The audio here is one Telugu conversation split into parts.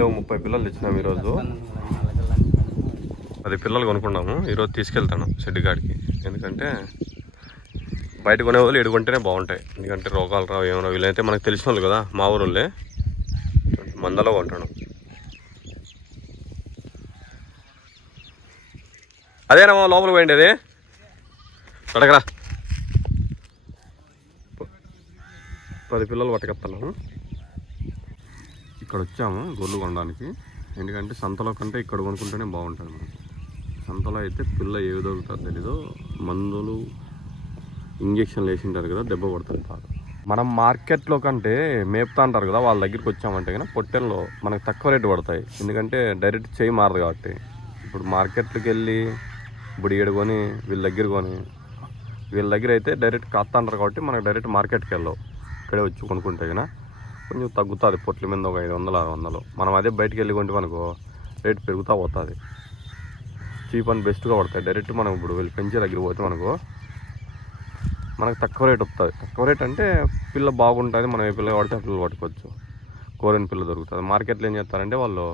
మళ్ళీ ముప్పై పిల్లలు తెచ్చినాము ఈరోజు. పది పిల్లలు కొనుక్కున్నాము. ఈరోజు తీసుకెళ్తాను షెడ్ కాడికి. ఎందుకంటే బయట కొనే వాళ్ళు ఎడుకుంటేనే బాగుంటాయి. ఎందుకంటే రోగాలు రావు ఏమైనా వీళ్ళైతే మనకు తెలిసిన వాళ్ళు కదా మా ఊరులే మందలో కొంటాను అదేనా లోపలికి లోపల పోయింది అది అడగరా పది పిల్లలు పట్టుకెత్తాను ఇక్కడ వచ్చాము గొర్రెలు కొనడానికి. ఎందుకంటే సంతలో కంటే ఇక్కడ కొనుక్కుంటేనే బాగుంటుంది మనకి. సంతలో అయితే పిల్ల ఏ విధంగా తెలీదు. మందులు ఇంజక్షన్లు వేసింటారు కదా దెబ్బ పడుతుంది బాగా. మనం మార్కెట్లో కంటే మేపుతా అంటారు కదా వాళ్ళ దగ్గరికి వచ్చామంటే కానీ పొట్టెల్లో మనకు తక్కువ రేటు పడతాయి. ఎందుకంటే డైరెక్ట్ చేయి మారదు కాబట్టి. ఇప్పుడు మార్కెట్కి వెళ్ళి ఇప్పుడు ఈడ కొని వీళ్ళ దగ్గర కొని వీళ్ళ దగ్గర అయితే డైరెక్ట్ కాస్తా అంటారు కాబట్టి మనకు డైరెక్ట్ మార్కెట్కి వెళ్ళవు. ఇక్కడే వచ్చి కొనుక్కుంటే కదా కొంచెం తగ్గుతుంది పొట్ల మీద ఒక ఐదు వందలు ఆరు వందలు. మనం అదే బయటికి వెళ్ళి కొంటే మనకు రేట్ పెరుగుతూ పోతుంది. చీప్ అండ్ బెస్ట్గా పడతాయి. డైరెక్ట్ మనం ఇప్పుడు వెళ్ళి పెంచే దగ్గర పోతే మనకు మనకు తక్కువ రేట్ వస్తుంది. తక్కువ రేట్ అంటే పిల్ల బాగుంటుంది మనం ఏ పిల్ల పడితే ఆ పిల్లలు పట్టుకోవచ్చు. కోరిన పిల్ల దొరుకుతుంది. మార్కెట్లో ఏం చేస్తారంటే వాళ్ళు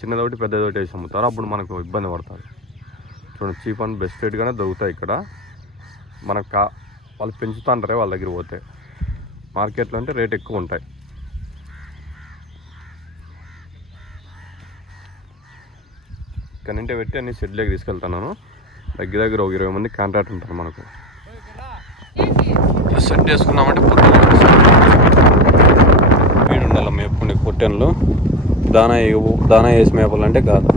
చిన్నదొకటి పెద్దదొకటి వేసి అమ్ముతారు. అప్పుడు మనకు ఇబ్బంది పడుతుంది. చూడండి చీప్ అండ్ బెస్ట్ రేట్గానే దొరుకుతాయి ఇక్కడ. మనకు కా వాళ్ళు పెంచుతా వాళ్ళ దగ్గర పోతే. మార్కెట్లో అంటే రేట్ ఎక్కువ ఉంటాయి. ఇక్కడ నుండి పెట్టి అన్ని షెడ్లోకి తీసుకెళ్తున్నాను దగ్గర దగ్గర ఒక ఇరవై మంది కాంట్రాక్ట్ ఉంటారు మనకు. సెట్ చేసుకున్నామంటే పొట్టెలు వీడు ఉండాలి మేపుకునే పొట్టెన్లు. దానా దానా వేసి మేపాలంటే కాదు.